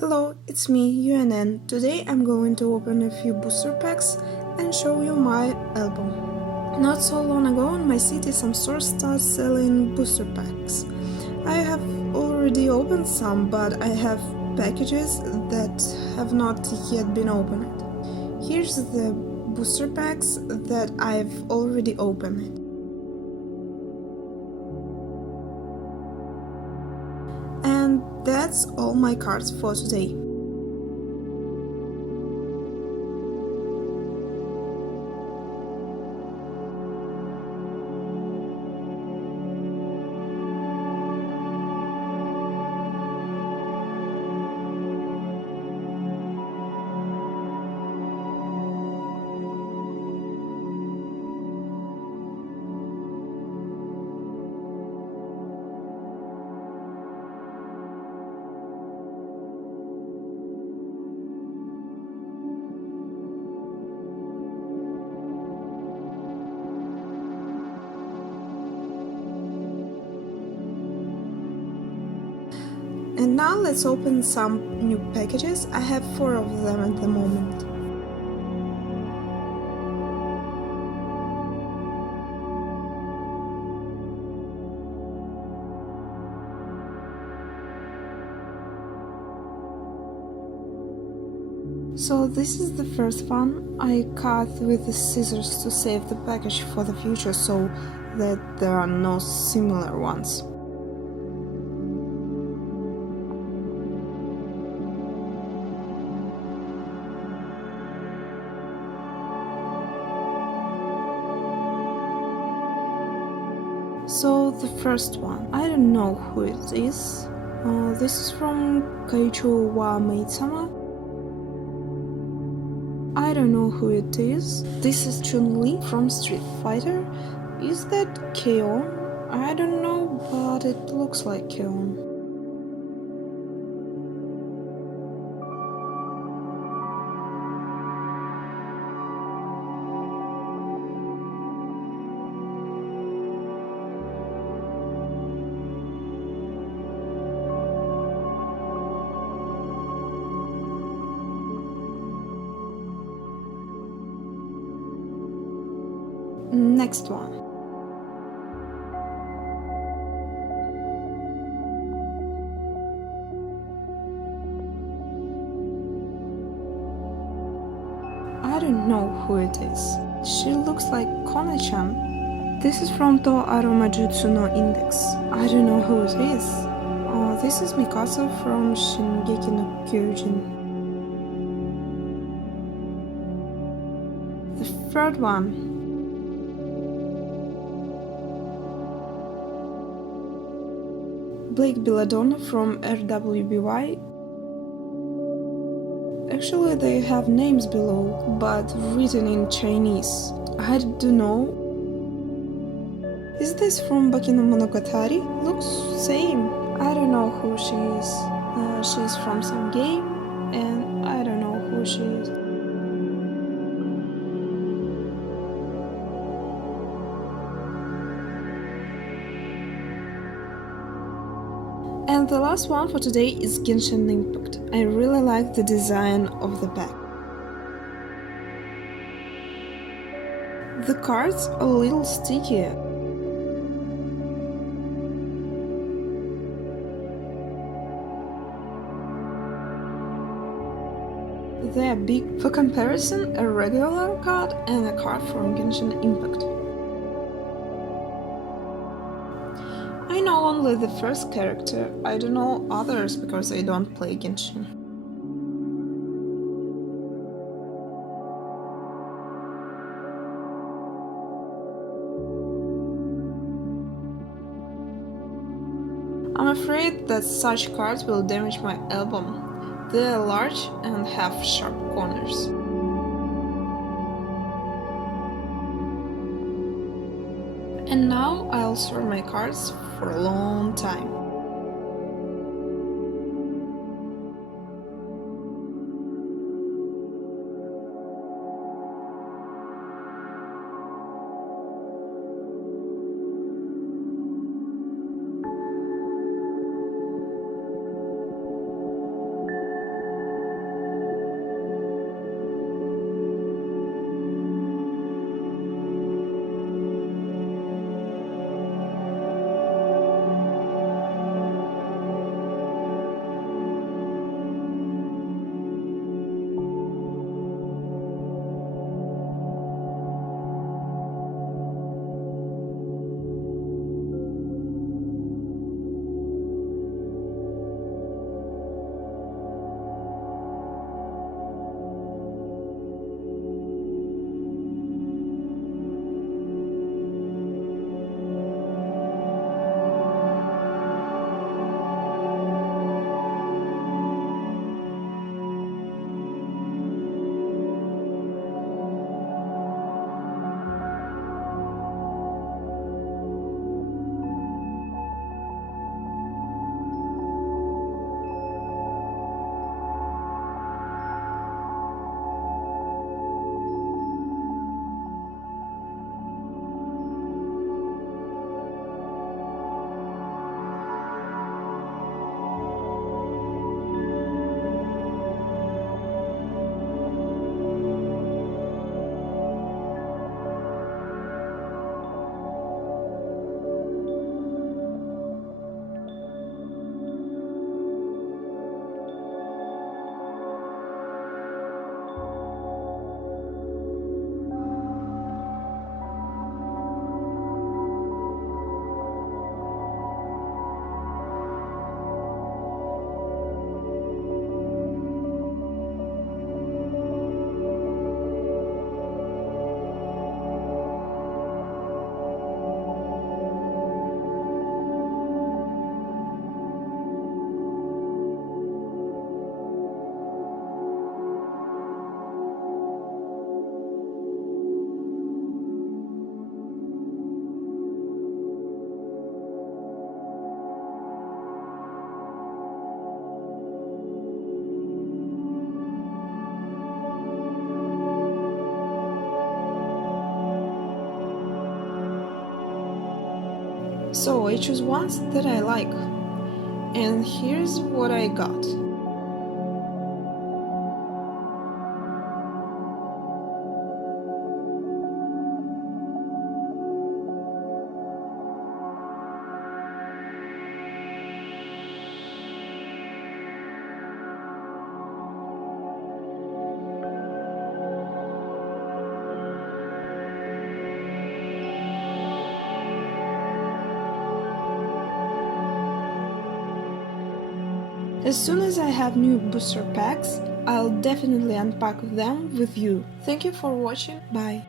Hello, it's me, UNN. Today I'm going to open a few booster packs and show you my album. Not so long ago in my city some stores started selling booster packs. I have already opened some, but I have packages that have not yet been opened. Here's the booster packs that I've already opened. And that's all my cards for today. And now let's open some new packages. I have 4 of them at the moment. So this is the first one. I cut with the scissors to save the package for the future so that there are no similar ones. So the first one, I don't know who it is. This is from Kaicho wa Maid-sama. I don't know who it is. This is Chun-Li from Street Fighter. Is that Keon? I don't know, but it looks like Keon. Next one. I don't know who it is. She looks like Kone-chan. This is from To Aromajutsu no Index. I don't know who it is. This is Mikasa from Shingeki no Kyojin. The third one. Blake Belladonna from RWBY. Actually, they have names below, but written in Chinese. I don't know. Is this from Baki no Monogatari? Looks same. I don't know who she is. She's from some game, and I don't know who she is. And the last one for today is Genshin Impact. I really like the design of the pack. The cards are a little stickier. They are big. For comparison, a regular card and a card from Genshin Impact. I know only the first character, I don't know others because I don't play Genshin. I'm afraid that such cards will damage my album. They are large and have sharp corners. And now I'll store my cards for a long time. So I choose ones that I like. And here's what I got. As soon as I have new booster packs, I'll definitely unpack them with you. Thank you for watching, bye!